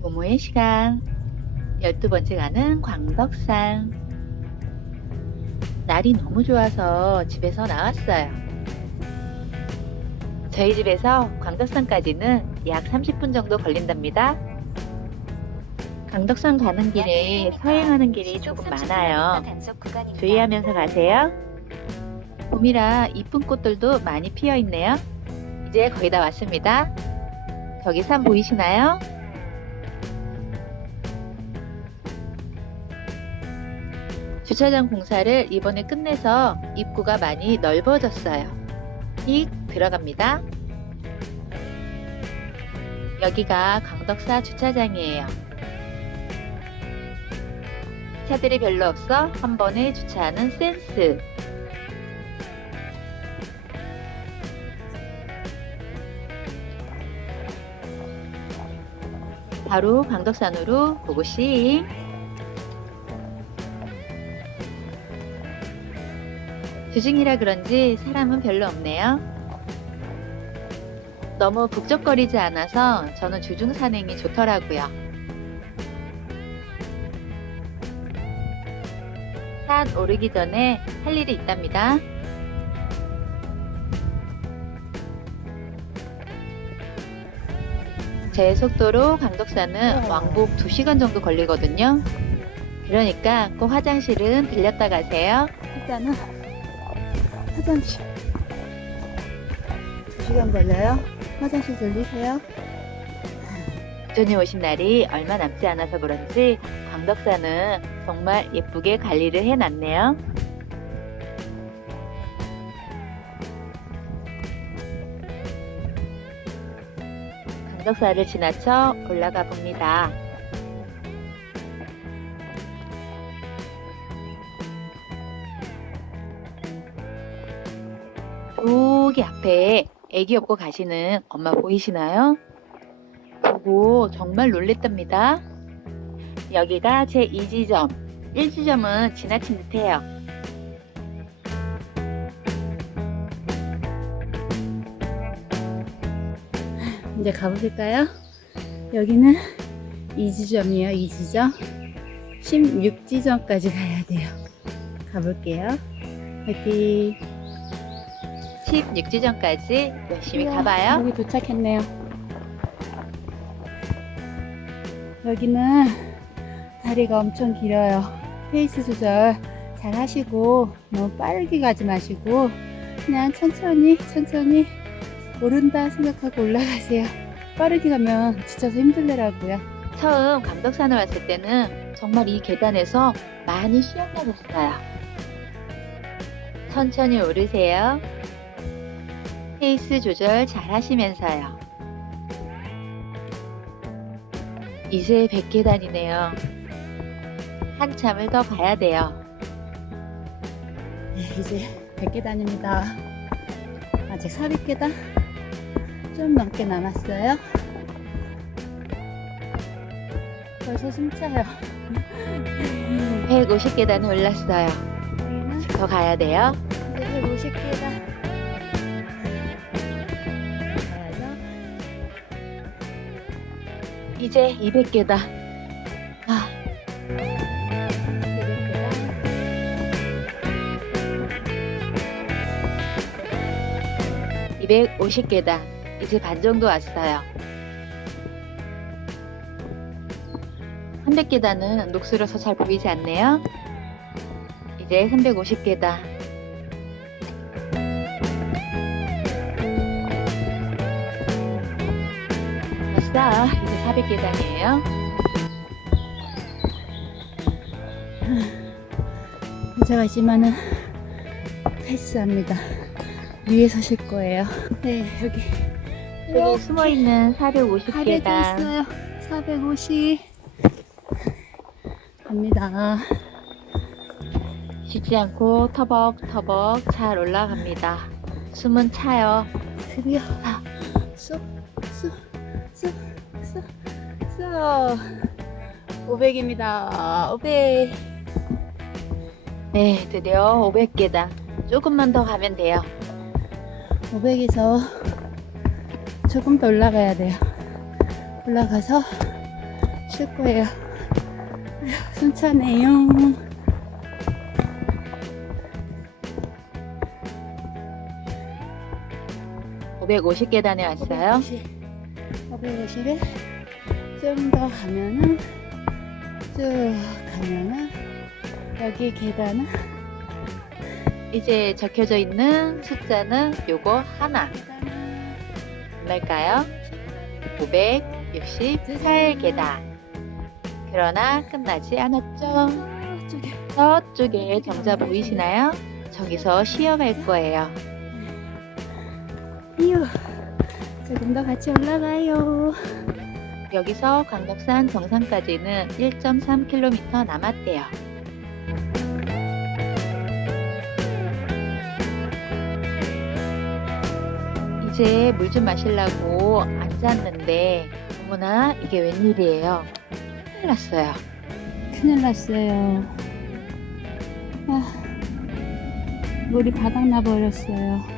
모모의 시간 12번째 가는 광덕산 날이 너무 좋아서 집에서 나왔어요. 저희 집에서 광덕산까지는 약 30분 정도 걸린답니다. 강덕산 가는 길에 서행하는 길이 조금 많아요. 주의하면서 가세요. 봄이라 이쁜 꽃들도 많이 피어 있네요. 이제 거의 다 왔습니다. 저기 산 보이시나요? 주차장 공사를 이번에 끝내서 입구가 많이 넓어졌어요. 익 들어갑니다. 여기가 강덕사 주차장이에요. 차들이 별로 없어 한 번에 주차하는 센스. 바로 강덕산으로 고고싱. 주중이라 그런지 사람은 별로 없네요. 너무 북적거리지 않아서 저는 주중 산행이 좋더라고요. 산 오르기 전에 할 일이 있답니다. 제 속도로 강덕산은 왕복 2시간 정도 걸리거든요. 그러니까 꼭 화장실은 들렸다 가세요. 일단은 화장실 2시간 걸려요? 화장실 들리세요? 전에 오신 날이 얼마 남지 않아서 그런지 광덕산은 정말 예쁘게 관리를 해놨네요. 강덕사를 지나쳐 올라가 봅니다. 저기 앞에 애기 업고 가시는 엄마 보이시나요? 보고 정말 놀랬답니다. 여기가 제 2지점, 1지점은 지나친 듯해요. 이제 가보실까요? 여기는 2지점이에요 2지점 16지점까지 가야 돼요 가볼게요 여기 16지점까지 열심히 우와, 가봐요. 여기 도착했네요 여기는 다리가 엄청 길어요 페이스 조절 잘 하시고 너무 빠르게 가지 마시고 그냥 천천히 천천히 오른다 생각하고 올라가세요 빠르게 가면 지쳐서 힘들더라고요 처음 강덕산을 왔을 때는 정말 이 계단에서 많이 쉬었나 봤어요. 천천히 오르세요. 페이스 조절 잘 하시면서요. 이제 100계단이네요. 한참을 더 가야 돼요. 네, 이제 100계단입니다. 아직 400계단 좀 넘게 남았어요. 벌써 숨차요. 150계단 올랐어요. 여기는 더 가야 돼요. 이제 150계단. 이제 200계단. 아, 200계단. 250계단. 이제 반 정도 왔어요. 300계단은 녹슬어서 잘 보이지 않네요. 이제 350계단. 왔어. 이제 400계단이에요. 제가 있지만은 패스합니다. 위에 서실 거예요. 네, 여기. 여기 숨어 있는 400 450계단. 있어요. 450. 갑니다. 쉬지 않고 터벅터벅 잘 올라갑니다. 숨은 차요. 드디어 500입니다. 500. 네, 드디어 500계단. 조금만 더 가면 돼요. 500에서 조금 더 올라가야 돼요. 올라가서 쉴 거예요. 아휴, 숨 차네요. 550계단에 왔어요. 550에 좀 더 가면은 쭉 가면은 여기 계단은 이제 적혀져 있는 숫자는 요거 하나. 얼마일까요? 568계단. 그러나 끝나지 않았죠. 저쪽에 정자 보이시나요? 저기서 쉬어갈 거예요. 이유 조금 더 같이 올라가요. 여기서 광덕산 정상까지는 1.3km 남았대요. 이제 물 좀 마시려고 앉았는데 어머나 이게 웬일이에요. 큰일 났어요. 큰일 났어요. 아, 물이 바닥 나 버렸어요.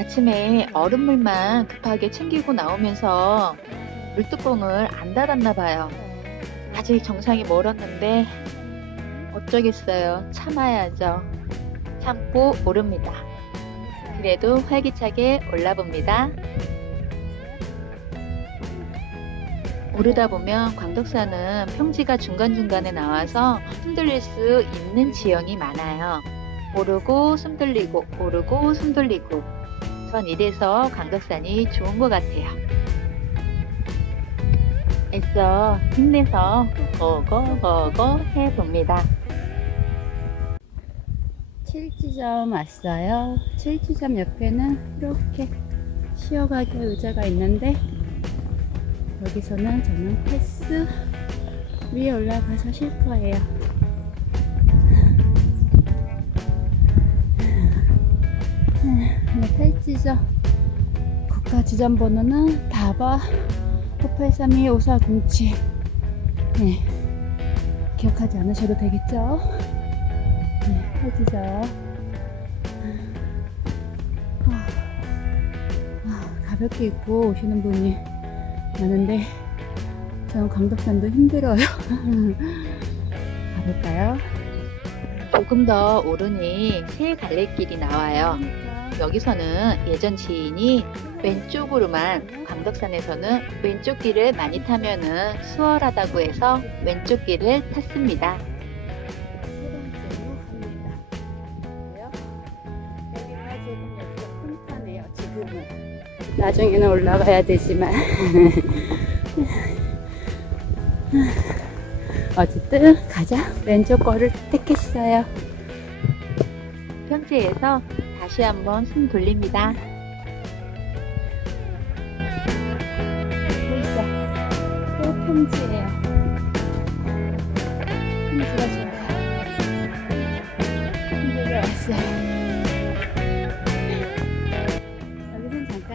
아침에 얼음물만 급하게 챙기고 나오면서 물뚜껑을 안 닫았나 봐요. 아직 정상이 멀었는데 어쩌겠어요. 참아야죠. 참고 오릅니다. 그래도 활기차게 올라봅니다. 오르다 보면 광덕산은 평지가 중간중간에 나와서 흔들릴 수 있는 지형이 많아요. 오르고 숨 돌리고 오르고 숨 돌리고 전 이래서 광덕산이 좋은 것 같아요. 애써 힘내서 고고고고 해봅니다. 7지점 왔어요. 7지점 옆에는 이렇게 쉬어가기 의자가 있는데 여기서는 저는 패스 위에 올라가서 쉴 거예요. 네, 8지점 국가 지점 번호는 다바 5832 5407 네, 기억하지 않으셔도 되겠죠? 네, 펴지죠. 아, 아, 가볍게 입고 오시는 분이 많은데 저는 강덕산도 힘들어요. 가볼까요? 조금 더 오르니 새 갈래길이 나와요. 여기서는 예전 지인이 왼쪽으로만 광덕산에서는 왼쪽 길을 많이 타면은 수월하다고 해서 왼쪽 길을 탔습니다. 나중에는 올라가야 되지만. 어쨌든 가자. 왼쪽 거를 택했어요. 평지에서 다시 한번 숨 돌립니다. 보이죠? 또 평지예요. 평지가 좋아요. 힘들게 왔어요. 여기는 잠깐,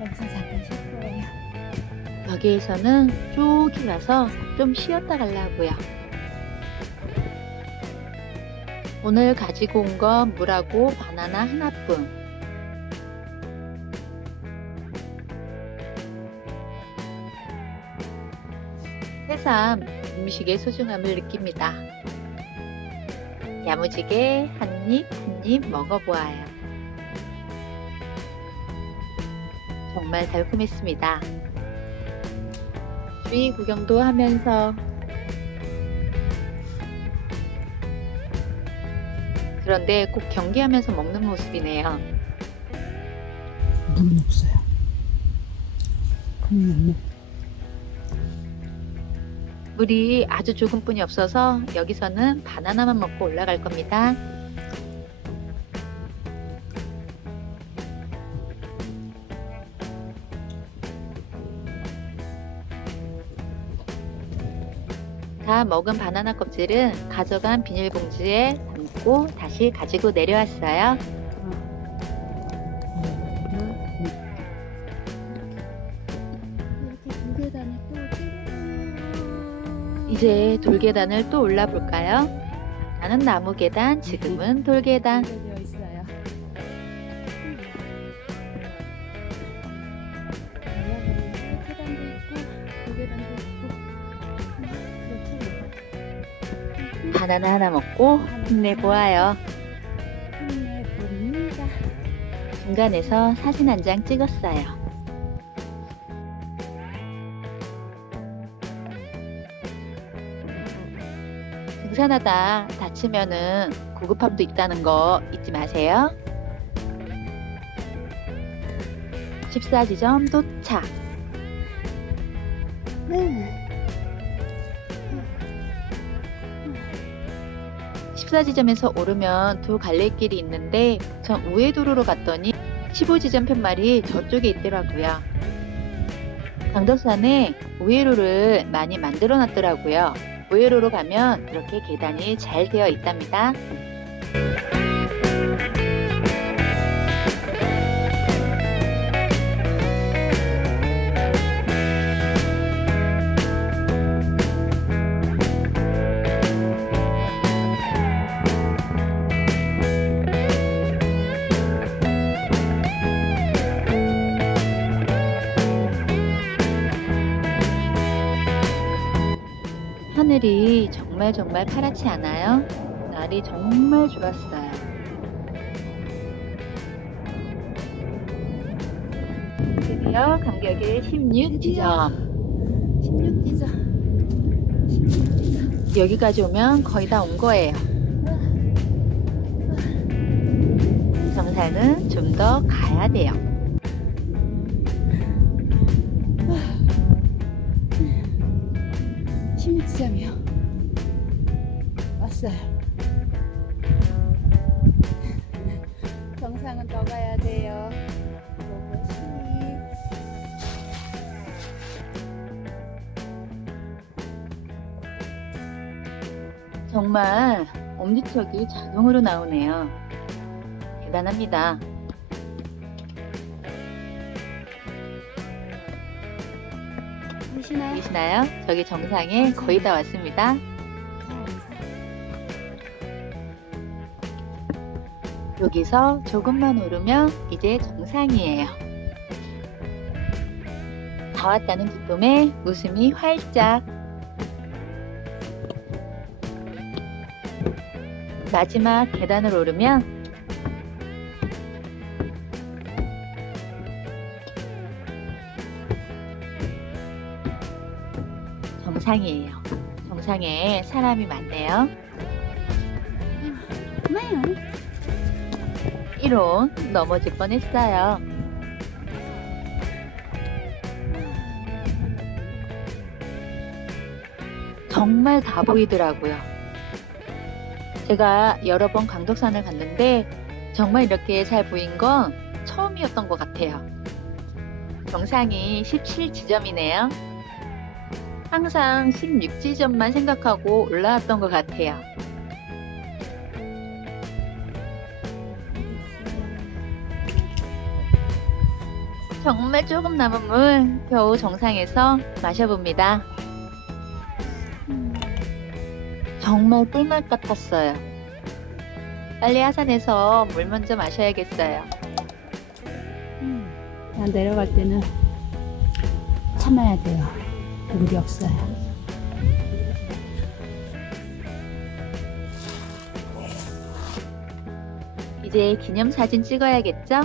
여기서 잠깐 쉴 거예요. 여기에서는 쭉이 가서 좀 쉬었다 가려고요. 오늘 가지고 온 건 물하고 바나나 하나뿐. 새삼 음식의 소중함을 느낍니다. 야무지게 한 입 한 입 먹어보아요. 정말 달콤했습니다. 주위 구경도 하면서 그런데 꼭 경기하면서 먹는 모습이네요. 물은 없어요. 그럼 없네. 물이 아주 조금뿐이 없어서 여기서는 바나나만 먹고 올라갈 겁니다. 다 먹은 바나나 껍질은 가져간 비닐봉지에 담고 다시 가지고 내려왔어요. 이제 돌계단을 또 올라 볼까요? 나는 나무 계단, 지금은 돌계단. 바나나 하나 먹고 힘내보아요. 힘내봅니다. 중간에서 사진 한 장 찍었어요. 등산하다 다치면은 구급함도 있다는 거 잊지 마세요. 14지점 도착. 네. 14지점에서 오르면 두 갈래길이 있는데 전 우회 도로로 갔더니 15지점 편말이 저쪽에 있더라고요. 강덕산에 우회로를 많이 만들어 놨더라고요. 우회로로 가면 이렇게 계단이 잘 되어 있답니다. 정말 정말 파랗지 않아요? 날이 정말 좋았어요. 드디어 간격이 16지점. 16지점. 16지점. 여기까지 오면 거의 다 온 거예요. 정상은 좀 더 가야 돼요. 정말 엄지척이 자동으로 나오네요. 대단합니다. 보시나요? 보이시나요? 저기 정상에 거의 다 왔습니다. 여기서 조금만 오르면 이제 정상이에요. 다 왔다는 기쁨에 웃음이 활짝. 마지막 계단을 오르면 정상이에요. 정상에 사람이 많네요. 그만요. 1호 넘어질 뻔했어요. 정말 다 보이더라고요. 제가 여러 번 강덕산을 갔는데 정말 이렇게 잘 보인 건 처음이었던 것 같아요. 정상이 17지점이네요. 항상 16지점만 생각하고 올라왔던 것 같아요. 정말 조금 남은 물 겨우 정상에서 마셔봅니다. 정말 꿀맛 같았어요. 빨리 하산해서 물 먼저 마셔야겠어요. 난 내려갈 때는 참아야 돼요. 물이 없어요. 이제 기념사진 찍어야겠죠?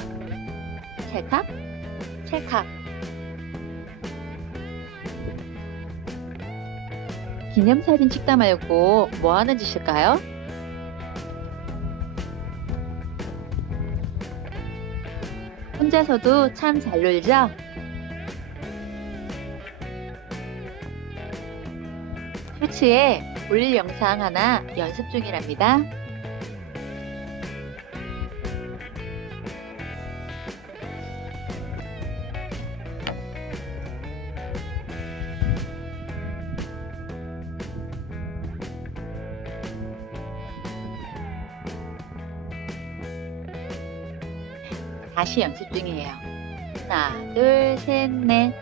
찰칵, 찰칵. 기념사진 찍다 말고 뭐 하는 짓일까요? 혼자서도 참 잘 놀죠? 쇼츠에 올릴 영상 하나 연습 중이랍니다. 다시 연습 중이에요. 하나, 둘, 셋, 넷.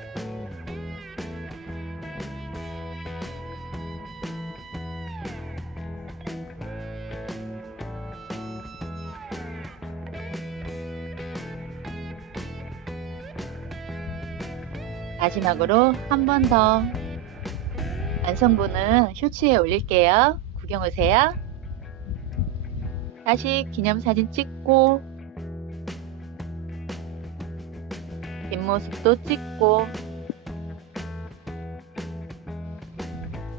마지막으로 한 번 더. 완성본은 쇼츠에 올릴게요. 구경 오세요. 다시 기념사진 찍고 뒷모습도 찍고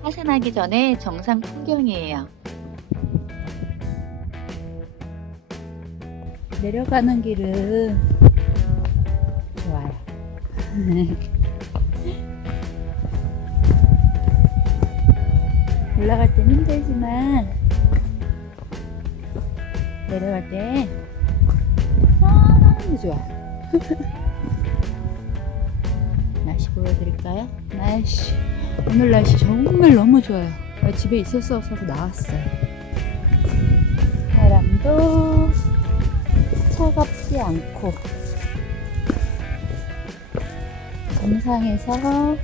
하산하기 전에 정상 풍경이에요. 내려가는 길은 좋아요. 올라갈 땐 힘들지만 내려갈 때 너무 좋아. 날씨 보여드릴까요? 날씨 오늘 날씨 정말 너무 좋아요. 나 집에 있었어서 나왔어요. 바람도 차갑지 않고 정상에서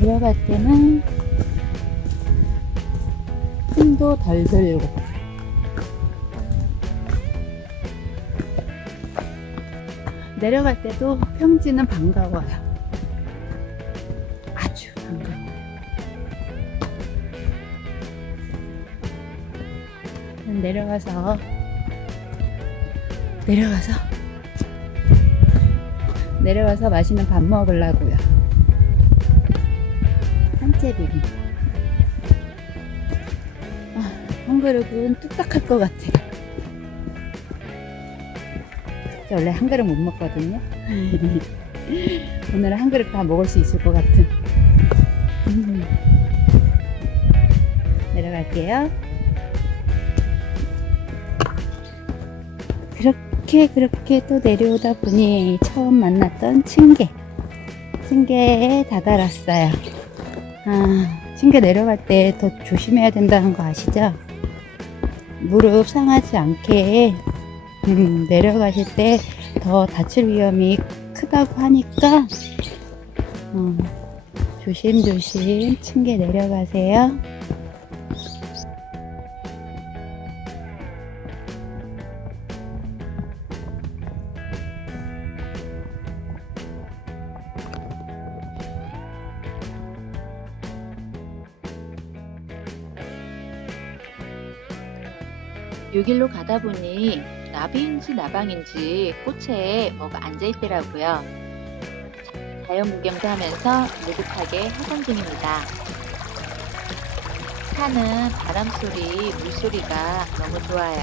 내려갈 때는 힘도 덜 들고 내려갈 때도 평지는 반가워요. 내려가서 내려가서 내려가서 맛있는 밥 먹으려고요. 한채 비빔. 아, 한 그릇은 뚝딱할 것 같아요. 저 원래 한 그릇 못 먹거든요. 오늘은 한 그릇 다 먹을 수 있을 것 같은. 음. 내려갈게요. 그렇게 그렇게 또 내려오다 보니 처음 만났던 층계. 층계에 다다랐어요. 아 층계 내려갈 때 더 조심해야 된다는 거 아시죠? 무릎 상하지 않게 음, 내려가실 때 더 다칠 위험이 크다고 하니까 어, 조심조심 층계 내려가세요 요 길로 가다 보니 나비인지 나방인지 꽃에 뭐가 앉아있더라고요. 자연 구경도 하면서 느긋하게 해산 중입니다. 산은 바람소리, 물소리가 너무 좋아요.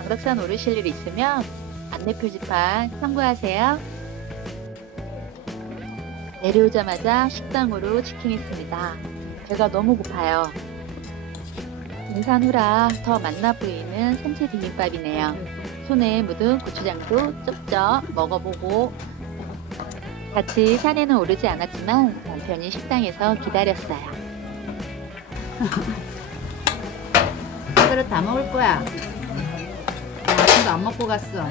강덕산 오르실 일 있으면 안내 표지판 참고하세요. 내려오자마자 식당으로 치킨했습니다. 배가 너무 고파요. 등산 후라 더 맛나 보이는 생채 비빔밥이네요. 손에 묻은 고추장도 쩝쩝 먹어보고 같이 산에는 오르지 않았지만 남편이 식당에서 기다렸어요. 그릇 다 먹을 거야. 나 아침도 안 먹고 갔어.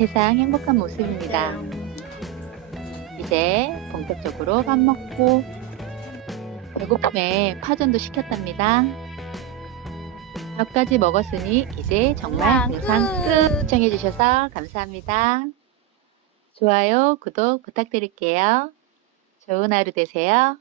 세상 행복한 모습입니다. 이제 본격적으로 밥 먹고 배고픔에 파전도 시켰답니다. 밥까지 먹었으니 이제 정말 등산 끝! 시청해주셔서 감사합니다. 좋아요, 구독 부탁드릴게요. 좋은 하루 되세요.